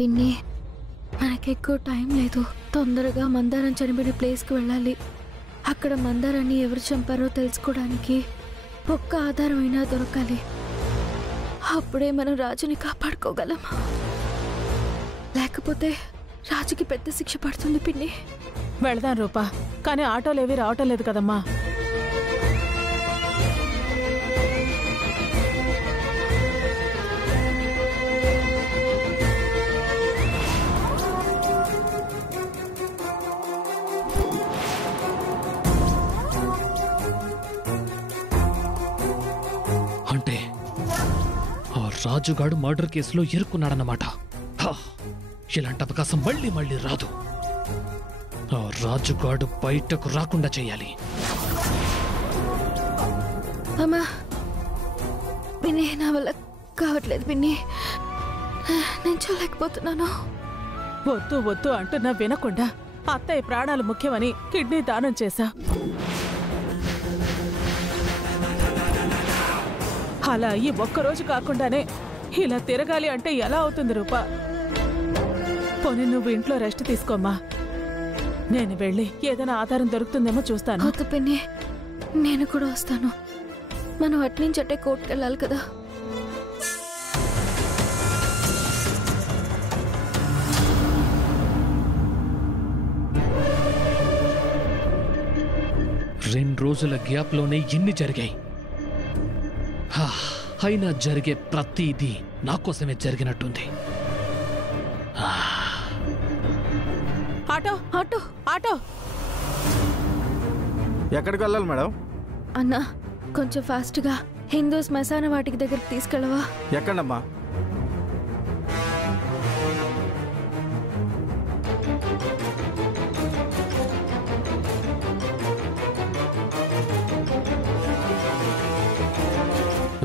పిన్ని మనకెక్కువ టైం లేదు. తొందరగా మందారం చనిపోయిన ప్లేస్కి వెళ్ళాలి. అక్కడ మందారాన్ని ఎవరు చంపారో తెలుసుకోవడానికి ఒక్క ఆధారం అయినా దొరకాలి. అప్పుడే మనం రాజుని కాపాడుకోగలం. లేకపోతే రాజుకి పెద్ద శిక్ష పడుతుంది పిన్ని. వెళదాం రూపా, కానీ ఆటోలేవి రావటం లేదు కదమ్మా. అంటే ఆ రాజుగాడు మర్డర్ కేసులో ఇరుక్కున్నాడన్నమాట. ఇలాంటి అవకాశం మళ్ళీ మళ్ళీ రాదు. ఆ రాజుగాడు బయటకు రాకుండా చేయాలి. అమ్మా పిన్ని, నా వల్ల కావట్లేదు పిన్ని, నేను చూడలేకపోతున్నాను. వద్దు వద్దు అంటున్నా వినకుండా అత్తయ్య ప్రాణాలు ముఖ్యమని కిడ్నీ దానం చేశా. అలా ఈ ఒక్కరోజు కాకుండానే ఇలా తిరగాలి అంటే ఎలా అవుతుంది రూపా? పోనీ నువ్వు ఇంట్లో రెస్ట్ తీసుకోమ్మా. నేను వెళ్ళి ఏదైనా ఆధారం దొరుకుతుందేమో చూస్తాను. వద్దు పిన్ని, నేను కూడా వస్తాను. మనం అట్నుంచి అట్టే కోర్టుకు వెళ్ళాలి కదా. రెండు రోజుల గ్యాప్లోనే ఎన్ని జరిగాయి. అయినా జరిగే ప్రతిదీ నా కోసమే జరిగినట్టుంది. ఆటో ఆటో ఆటో ఎక్కడికి వెళ్ళాలి మేడం? అన్నా కొంచెం ఫాస్ట్గా హిందూ శ్మశాన వాటికి దగ్గరికి తీసుకెళ్ళవా? ఎక్కండమ్మా.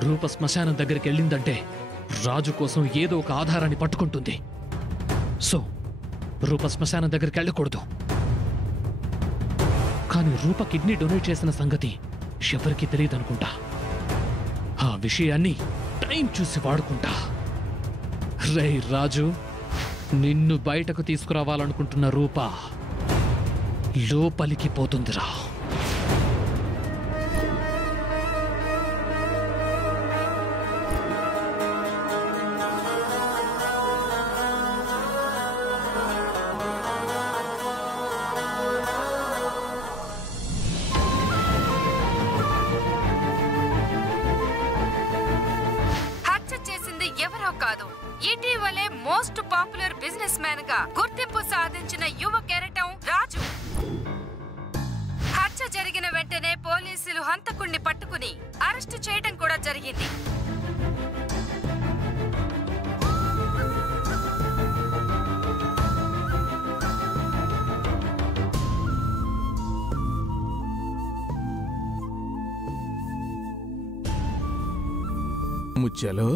రూప శ్మశానం దగ్గరికి వెళ్ళిందంటే రాజు కోసం ఏదో ఒక ఆధారాన్ని పట్టుకుంటుంది. సో రూప శ్మశానం దగ్గరికి వెళ్ళకూడదు. కానీ రూప కిడ్నీ డొనేట్ చేసిన సంగతి ఎవరికి తెలియదనుకుంటా. ఆ విషయాన్ని టైం చూసి వాడుకుంటా. రే రాజు, నిన్ను బయటకు తీసుకురావాలనుకుంటున్న రూప లోపలికి పోతుందిరా. ఇటీవలే మోస్ట్ పాపులర్ బిజినెస్ మ్యాన్ గా గుర్తింపు సాధించిన యువ కెరటం రాజు. హత్య జరిగిన వెంటనే పోలీసులు హంతకుణ్ణి పట్టుకుని అరెస్టు చేయడం కూడా జరిగింది. ముత్యాలు,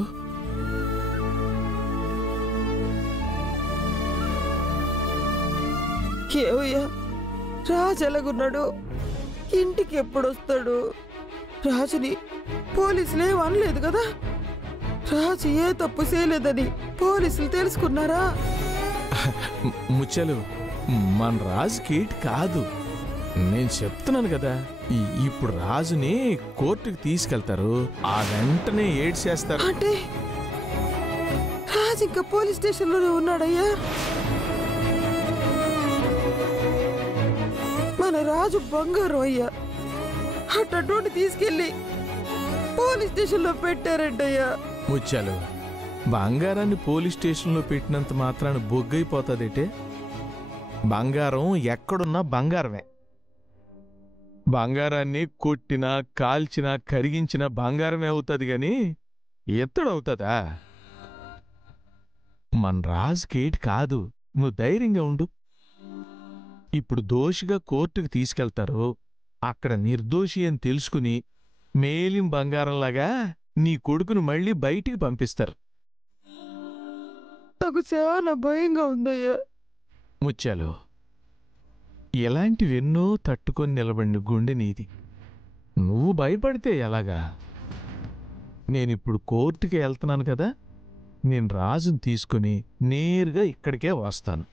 ఏవయ్యా రాజు ఎలాగున్నాడు? ఇంటికి ఎప్పుడొస్తాడు? రాజుని పోలీసులు ఏమనలేదు కదా? రాజు ఏ తప్పు చేయలేదని పోలీసులు తెలుసుకున్నారా? ముత్యాలు, మన రాజు కేట్ కాదు. నేను చెప్తున్నాను కదా, ఇప్పుడు రాజుని కోర్టుకి తీసుకెళ్తారు. ఆ వెంటనే ఏడ్ చేస్తారు. అంటే రాజు ఇంకా పోలీస్ స్టేషన్లోనే ఉన్నాడయ్యా? మన రాజు బంగారం అయ్యా, అట్టోటి తీసుకెళ్ళి పోలీస్ స్టేషన్లో పెట్టారంటయ్యా. ముత్యాలు, బంగారాన్ని పోలీస్ స్టేషన్లో పెట్టినంత మాత్రాన బొగ్గైపోతుందేటే? బంగారం ఎక్కడున్నా బంగారమే. బంగారాన్ని కొట్టినా కాల్చినా కరిగించినా బంగారమే అవుతుంది గాని ఎత్తడవుతుందా? మన రాజుకేటి కాదు, నువ్వు ధైర్యంగా ఉండు. ఇప్పుడు దోషిగా కోర్టుకు తీసుకెళ్తారు. అక్కడ నిర్దోషి అని తెలుసుకుని మేలిం బంగారంలాగా నీ కొడుకును మళ్ళీ బయటికి పంపిస్తారు. నాకు చాలా భయంగా ఉందయ్యా. ముత్యాలు, ఎలాంటివెన్నో తట్టుకొని నిలబడిన గుండె నీది. నువ్వు భయపడితే ఎలాగా? నేనిప్పుడు కోర్టుకి వెళ్తున్నాను కదా, నేను రాజుని తీసుకుని నేరుగా ఇక్కడికే వస్తాను.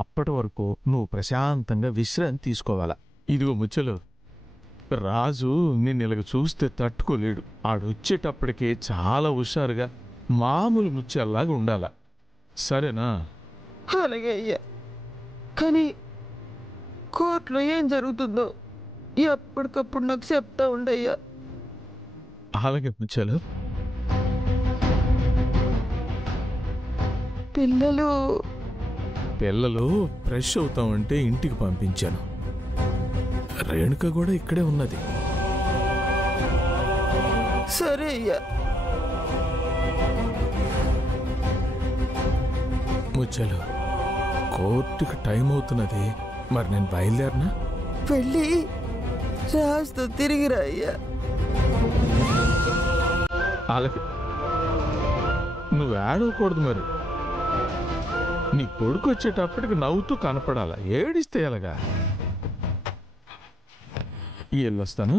అప్పటి వరకు నువ్వు ప్రశాంతంగా విశ్రాంతి తీసుకోవాలా. ఇదిగో ముచ్చలు, రాజు నిన్ను ఇలాగ చూస్తే తట్టుకోలేడు. ఆడొచ్చేటప్పటికే చాలా హుషారుగా మామూలు ముచ్చల్లాగా ఉండాల, సరేనా? అలాగే అయ్యా. కానీ కోర్టులో ఏం జరుగుతుందో ఎప్పటికప్పుడు నాకు చెప్తా ఉండయ్యా. అలాగే ముచ్చలు. పిల్లలు ఫ్రెష్ అవుతామంటే ఇంటికి పంపించాను. రేణుక కూడా ఇక్కడే ఉన్నది. సరే అయ్యా. ముచ్చలు, కోర్టుకి టైం అవుతున్నది, మరి నేను బయలుదేరినా? వెళ్ళి రాజుతో తిరిగిరా అయ్యా. అలాగే, నువ్వు ఏడవకూడదు. మరి నీ కొడుకు వచ్చేటప్పటికి నవ్వుతూ కనపడాలా, ఏడిస్తే ఎలాగా? వెళ్ళొస్తాను.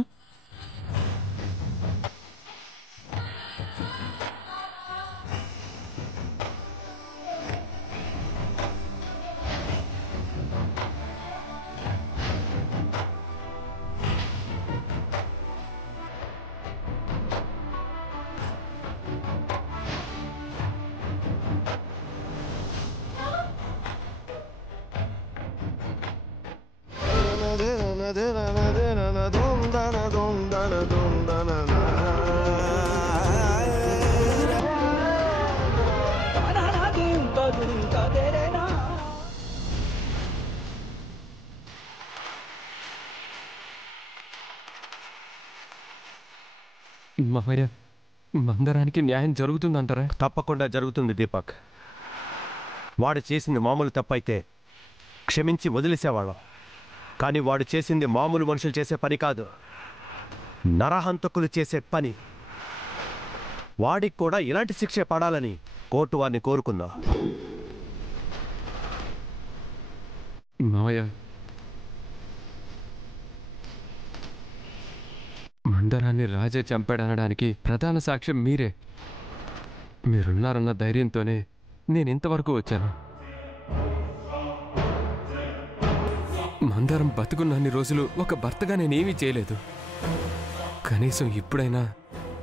మామయ్య, మందరానికి న్యాయం జరుగుతుందంటారా? తప్పకుండా జరుగుతుంది దీపక్. వాడు చేసింది మామూలు తప్పైతే క్షమించి వదిలేసేవాళ్ళం. కానీ వాడు చేసింది మామూలు మనుషులు చేసే పని కాదు, నరహంతకులు చేసే పని. వాడికి కూడా ఇలాంటి శిక్ష పడాలని కోర్టు వారిని కోరుకుందా. మామయ్య, మందరాన్ని రాజే చంపాడనడానికి ప్రధాన సాక్ష్యం మీరే. మీరున్నారన్న ధైర్యంతోనే నేను ఇంతవరకు వచ్చాను. మందరం బతుకున్నన్ని రోజులు ఒక భర్తగా నేనేమీ చేయలేదు. కనీసం ఇప్పుడైనా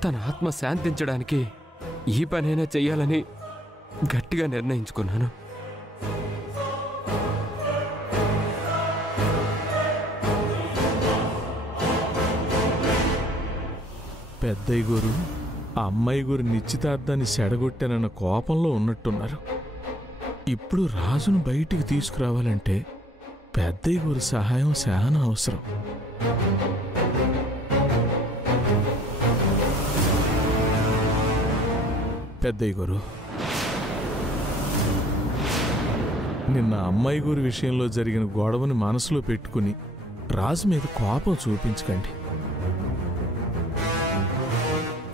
తన ఆత్మ శాంతించడానికి ఈ పనైనా చెయ్యాలని గట్టిగా నిర్ణయించుకున్నాను. పెద్దయ్య గారు ఆ అమ్మాయి గారు నిశ్చితార్థాన్ని సెడగొట్టానన్న కోపంలో ఉన్నట్టున్నారు. ఇప్పుడు రాజును బయటికి తీసుకురావాలంటే పెద్దయ్య గారి సహాయం చాలా అవసరం. పెద్దయ్య గారు, నిన్న అమ్మాయి గారి విషయంలో జరిగిన గొడవని మనసులో పెట్టుకుని రాజు మీద కోపం చూపించకండి.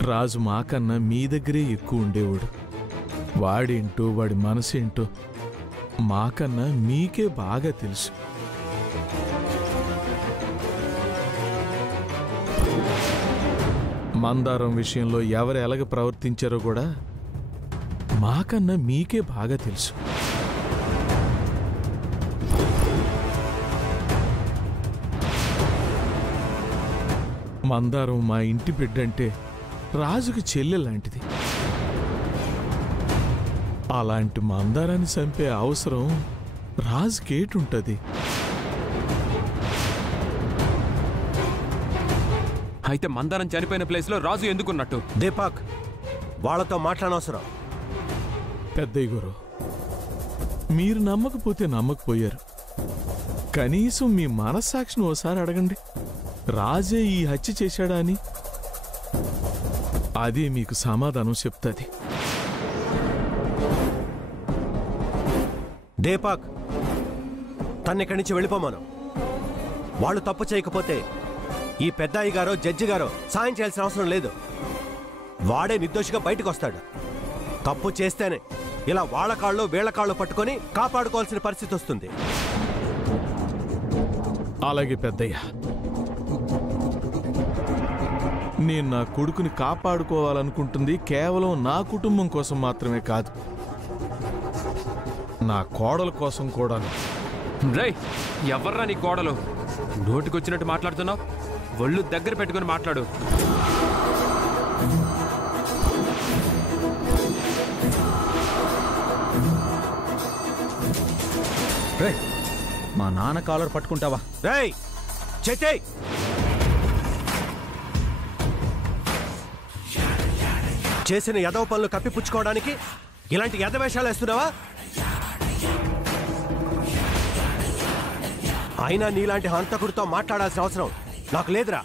రాజు మాకన్నా మీ దగ్గరే ఎక్కువ ఉండేవాడు. వాడేంటో వాడి మనసేంటో మాకన్నా మీకే బాగా తెలుసు. మందారం విషయంలో ఎవరు ఎలాగ ప్రవర్తించారో కూడా మాకన్నా మీకే బాగా తెలుసు. మందారం మా ఇంటి బిడ్డంటే రాజుకి చెల్లె లాంటిది. అలాంటి మందారాన్ని చంపే అవసరం రాజుకేటుంటది? అయితే మందారం చనిపోయిన ప్లేస్లో రాజు ఎందుకున్నట్టు? దీపక్, వాళ్ళతో మాట్లాడనవసరం. పెద్దయ్య గారు, మీరు నమ్మకపోతే నమ్మకపోయారు. కనీసం మీ మనస్సాక్షిని ఓసారి అడగండి. రాజే ఈ హత్య చేశాడా అని. అదే మీకు సమాధానం చెప్తుంది. దీపక్, తన్నిక్కడి నుంచి వెళ్ళిపోమాను. వాళ్ళు తప్పు చేయకపోతే ఈ పెద్దయ్య గారో జడ్జి గారో సాయం చేయాల్సిన అవసరం లేదు. వాడే నిర్దోషిగా బయటకు వస్తాడు. తప్పు చేస్తేనే ఇలా వాళ్ళ కాళ్ళు వీళ్ళ కాళ్ళు పట్టుకొని కాపాడుకోవాల్సిన పరిస్థితి వస్తుంది. అలాగే పెద్దయ్య. నేను నా కొడుకుని కాపాడుకోవాలనుకుంటుంది కేవలం నా కుటుంబం కోసం మాత్రమే కాదు, నా కోడల కోసం కూడా. రై, ఎవర్రా నీ కోడలు? నోటికొచ్చినట్టు మాట్లాడుతున్నావు. ఒళ్ళు దగ్గర పెట్టుకుని మాట్లాడు. రే, మా నాన్న కాలర్ పట్టుకుంటావా? రేయ్ చెయ్యి. చేసిన యదవ పనులు కప్పిపుచ్చుకోవడానికి ఇలాంటి యదవేషాలు వేస్తున్నావా? అయినా నీలాంటి హంతకుడితో మాట్లాడాల్సిన అవసరం నాకు లేదురా.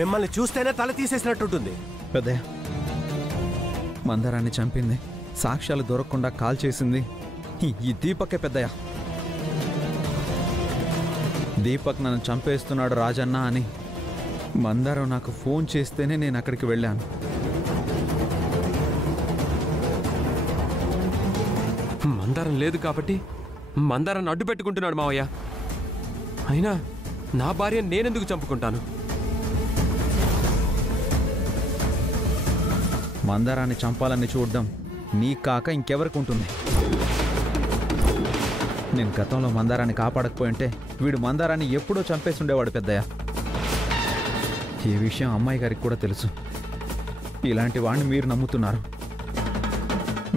మిమ్మల్ని చూస్తేనే తల తీసేసినట్టుంటుంది. పెద్దయ్య, మందారాన్ని చంపింది, సాక్ష్యాలు దొరకకుండా కాల్ చేసింది ఈ దీపకే పెద్దయ్య. దీపక్ నన్ను చంపేస్తున్నాడు రాజన్న అని మందారం నాకు ఫోన్ చేస్తేనే నేను అక్కడికి వెళ్ళాను. మందారం లేదు కాబట్టి మందారాన్ని అడ్డు పెట్టుకుంటున్నాడు మావయ్య. అయినా నా భార్య నేనెందుకు చంపుకుంటాను? మందారాన్ని చంపాలని చూడడం నీ కాక ఇంకెవరికి ఉంటుంది? నేను గతంలో మందారాన్ని కాపాడకపోయింటే వీడు మందారాన్ని ఎప్పుడో చంపేసి ఉండేవాడు పెద్దయ్య. ఈ విషయం అమ్మాయి గారికి కూడా తెలుసు. ఇలాంటి వాడిని మీరు నమ్ముతున్నారు.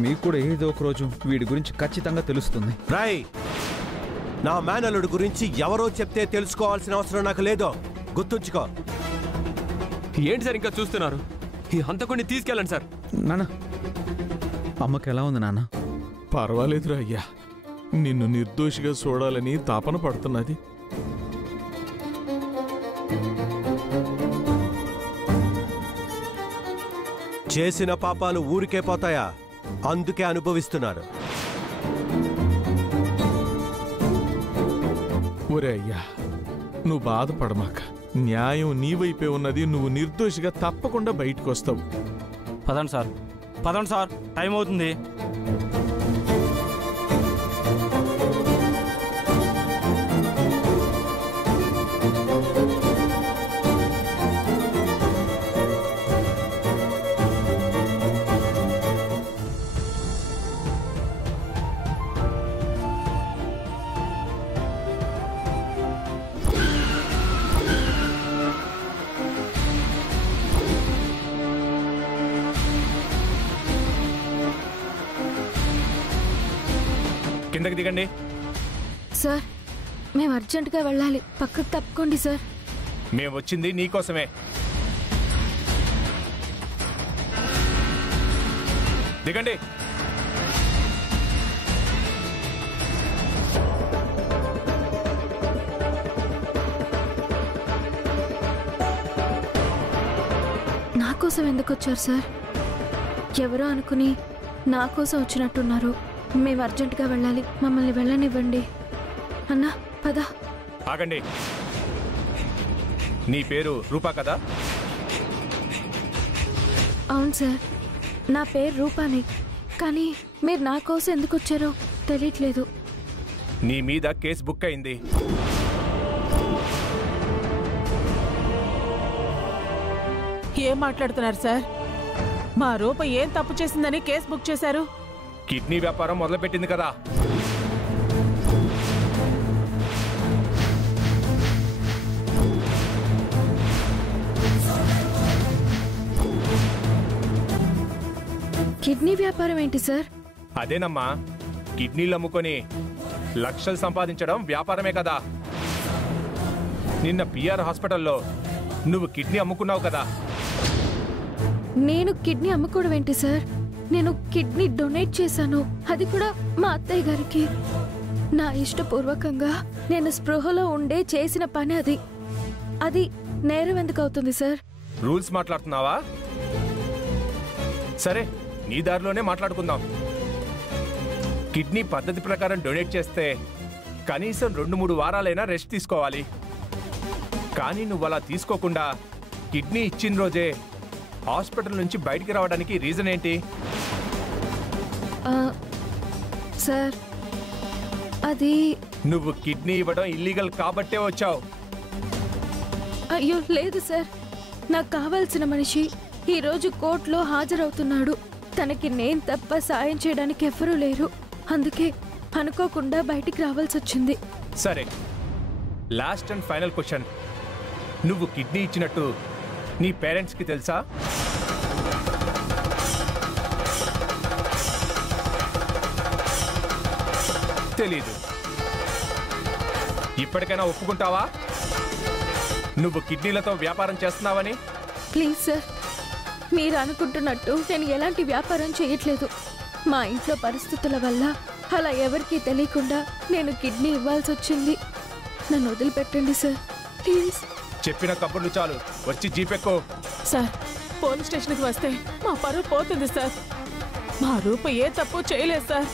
మీకు కూడా ఏదో ఒక రోజు వీడి గురించి ఖచ్చితంగా తెలుస్తుంది. రాయ్, నా మేనల్లుడు గురించి ఎవరో చెప్తే తెలుసుకోవాల్సిన అవసరం నాకు లేదో గుర్తుంచుకో. ఏంటి సార్ ఇంకా చూస్తున్నారు? ఈ హంతకుడిని తీసుకెళ్ళండి సార్. నాన్న, అమ్మకి ఎలా ఉంది నాన్న? పర్వాలేదురా అయ్యా, నిన్ను నిర్దోషిగా చూడాలని తాపన పడుతున్నది. చేసిన పాపాలు ఊరికే పోతాయా? అందుకే అనుభవిస్తున్నారు. ఒరే అయ్యా, నువ్వు బాధపడమాక. న్యాయం నీ వైపే ఉన్నది. నువ్వు నిర్దోషిగా తప్పకుండా బయటకు వస్తావు. పదండి సార్, పదండి సార్, టైం అవుతుంది. కిందకి దిగండి. సార్, మేము అర్జెంటుగా వెళ్ళాలి. పక్కకు తప్పుకోండి సార్. మేము వచ్చింది నీకోసమే. దిగండి. నా కోసం ఎందుకు వచ్చారు సార్? ఎవరో అనుకుని నా కోసం వచ్చినట్టున్నారు. మేము అర్జెంటుగా వెళ్ళాలి. మమ్మల్ని వెళ్ళనివ్వండి. అన్నా, పద. ఆగండి. నీ పేరు రూపా కదా? అవును సార్, నా పేరు రూపాని. కానీ మీరు నా కోసం ఎందుకు వచ్చారో తెలియట్లేదు. నీ మీద కేసు బుక్ అయింది. ఏం మాట్లాడుతున్నారు సార్? మా రూప ఏం తప్పు చేసిందని కేసు బుక్ చేశారు? కిడ్నీ వ్యాపారం మొదలుపెట్టింది కదా. కిడ్నీ వ్యాపారం ఏంటి సార్? అదేనమ్మా, కిడ్నీలు అమ్ముకొని లక్షలు సంపాదించడం వ్యాపారమే కదా. నిన్న పిఆర్ హాస్పిటల్లో నువ్వు కిడ్నీ అమ్ముకున్నావు కదా. నేను కిడ్నీ అమ్ముకోవడం ఏంటి సార్? నేను కిడ్నీ డొనేట్ చేశాను. అది కూడా మా అత్తయ్య గారికి. నా ఇష్టపూర్వకంగా నేను స్పృహలో ఉండే చేసిన పని అది. అది నేరం ఎందుకు అవుతుంది సార్? రూల్స్ మాట్లాడుతున్నావా? సరే, నీ దారిలోనే మాట్లాడుకుందాం. కిడ్నీ పద్ధతి ప్రకారం డొనేట్ చేస్తే కనీసం 2-3 వారాలైనా రెస్ట్ తీసుకోవాలి. కానీ నువ్వు అలా తీసుకోకుండా కిడ్నీ ఇచ్చిన రోజే హాస్పిటల్ నుంచి బయటికి రావడానికి రీజన్ ఏంటి? సార్, అది నువ్వు కిడ్నీ ఇవ్వడం ఇల్లీగల్ కాబట్టే వచ్చావు. అయ్యో లేదు సార్, నాకు కావాల్సిన మనిషి ఈరోజు కోర్టులో హాజరవుతున్నాడు. తనకి నేను తప్ప సాయం చేయడానికి ఎవరూ లేరు. అందుకే అనుకోకుండా బయటికి రావాల్సి వచ్చింది. సరే, లాస్ట్ అండ్ ఫైనల్ క్వశ్చన్. నువ్వు కిడ్నీ ఇచ్చినట్టు నీ పేరెంట్స్కి తెలుసా? తెలీదు. ఇప్పటికైనా ఒప్పుకుంటావా నువ్వు కిడ్నీలతో వ్యాపారం చేస్తున్నావని? ప్లీజ్ సార్, మీరు అనుకుంటున్నట్టు నేను ఎలాంటి వ్యాపారం చేయట్లేదు. మా ఇంట్లో పరిస్థితుల వల్ల అలా ఎవరికీ తెలియకుండా నేను కిడ్నీ ఇవ్వాల్సి వచ్చింది. నన్ను వదిలిపెట్టండి సార్, ప్లీజ్. చెప్పిన కబుర్లు చాలు, వచ్చి జీపెక్కో. సార్, పోలీస్ స్టేషన్కి వస్తే మా పరువు పోతుంది సార్. మా రూప ఏ తప్పు చేయలేదు సార్.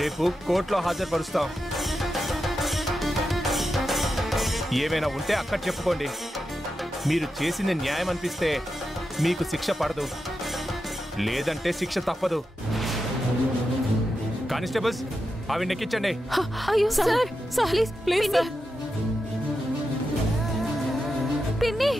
రేపు కోర్టులో హాజరుపరుస్తాం. ఏమైనా ఉంటే అక్కడ చెప్పుకోండి. మీరు చేసింది న్యాయం అనిపిస్తే మీకు శిక్ష పడదు, లేదంటే శిక్ష తప్పదు. కానిస్టేబుల్స్, అవి నెక్కించండి. అయ్యో సార్, ప్లీజ్ ప్లీజ్ సార్. పిన్ని,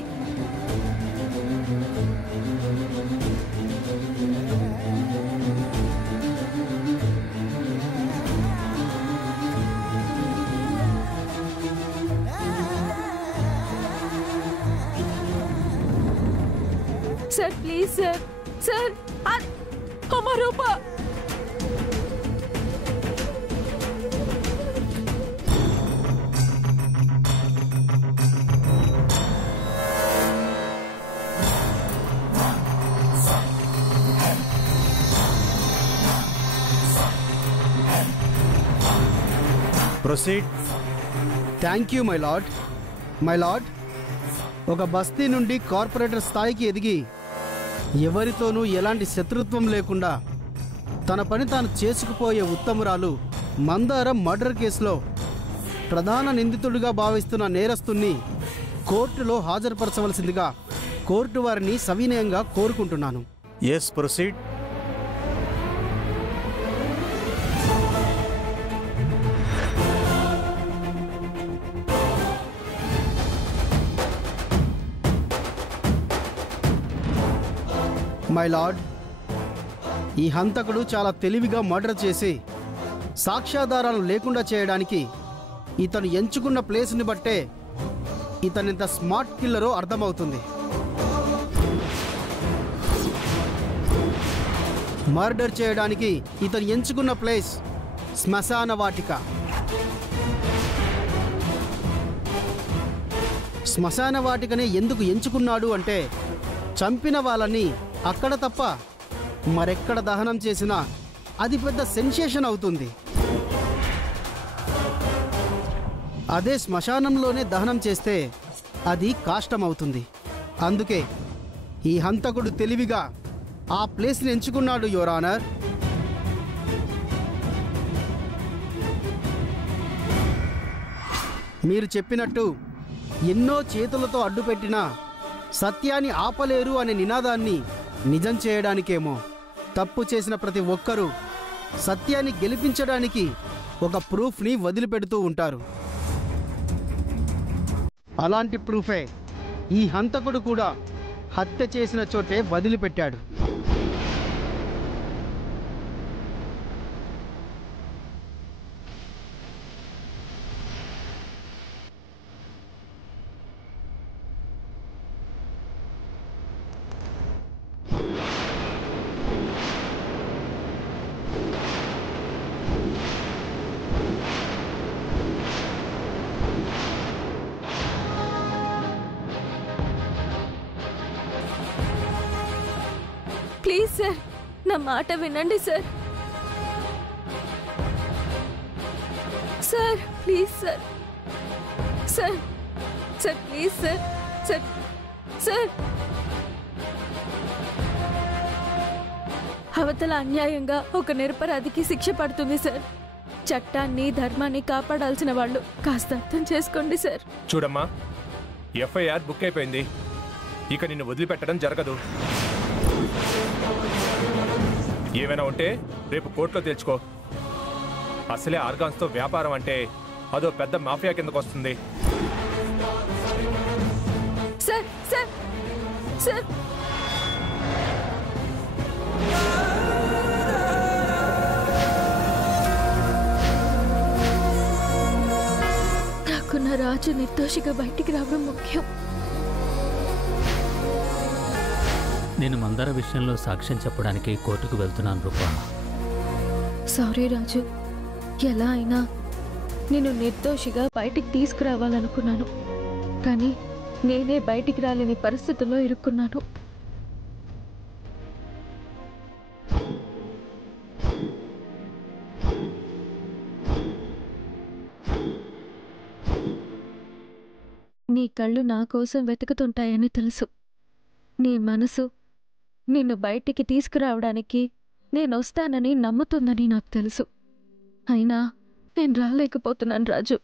సార్ ప్లీజ్ సార్. సార్, అమ్మ Roopa, proceed. Thank you my lord. My lord, ఒక బస్తీ నుండి కార్పొరేటర్ స్థాయికి ఎదిగి ఎవరితోనూ ఎలాంటి శత్రుత్వం లేకుండా తన పని తాను చేసుకుపోయే ఉత్తమురాలు మందారం మర్డర్ కేసులో ప్రధాన నిందితుడిగా భావిస్తున్న నేరస్తుణ్ణి కోర్టులో హాజరుపరచవలసిందిగా కోర్టు వారిని సవినయంగా కోరుకుంటున్నాను. Yes, proceed. మై లార్డ్, ఈ హంతకుడు చాలా తెలివిగా మర్డర్ చేసి సాక్ష్యాధారాలు లేకుండా చేయడానికి ఇతను ఎంచుకున్న ప్లేస్ని బట్టే ఇతనింత స్మార్ట్ కిల్లరో అర్థమవుతుంది. మర్డర్ చేయడానికి ఇతను ఎంచుకున్న ప్లేస్ శ్మశాన వాటిక. శ్మశాన వాటికనే ఎందుకు ఎంచుకున్నాడు అంటే చంపిన వాళ్ళని అక్కడ తప్ప మరెక్కడ దహనం చేసినా అది పెద్ద సెన్సేషన్ అవుతుంది. అదే శ్మశానంలోనే దహనం చేస్తే అది కాష్టమవుతుంది. అందుకే ఈ హంతకుడు తెలివిగా ఆ ప్లేస్ని ఎంచుకున్నాడు యువర్ ఆనర్. మీరు చెప్పినట్టు ఎన్నో చేతులతో అడ్డుపెట్టినా సత్యాన్ని ఆపలేరు అనే నినాదాన్ని నిజం చేయడానికేమో తప్పు చేసిన ప్రతి ఒక్కరూ సత్యాన్ని గెలిపించడానికి ఒక ప్రూఫ్ని వదిలిపెడుతూ ఉంటారు. అలాంటి ప్రూఫే ఈ హంతకుడు కూడా హత్య చేసిన చోటే వదిలిపెట్టాడు. ప్లీజ్ సార్, నా మాట వినండి sir. Sir please sir. Sir sir please sir. Sir sir, అవతల అన్యాయంగా ఒక నిరపరాధికి శిక్ష పడుతుంది సార్. చట్టాన్ని ధర్మాన్ని కాపాడాల్సిన వాళ్ళు కాస్త అర్థం చేసుకోండి సార్. చూడమ్మా, ఎఫ్ఐఆర్ బుక్ అయిపోయింది. ఇక నిన్ను వదిలిపెట్టడం జరగదు. ఏమైనా ఉంటే రేపు కోర్టులో తెచ్చుకో. అసలే ఆర్గాన్స్తో వ్యాపారం అంటే అదో పెద్ద మాఫియా కిందకు వస్తుంది. సార్ సార్ సార్, నాకు నా రాజు నిర్దోషిగా బయటికి రావడం ముఖ్యం. నేను మందార విషయంలో సాక్ష్యం చెప్పడానికి కోర్టుకు వెళ్తున్నాను రూపా. సారీ రాజు, ఎలా అయినా నేను నిర్దోషిగా బయటికి తీసుకురావాలనుకున్నాను, కానీ నేనే బయటికి రాలేని పరిస్థితుల్లో ఇరుక్కున్నాను. నీ కళ్ళు నా కోసం వెతుకుతుంటాయని తెలుసు. నీ మనసు నిన్ను బయటికి తీసుకురావడానికి నేనొస్తానని నమ్ముతుందని నాకు తెలుసు. అయినా నేను రాలేకపోతున్నాను రాజు.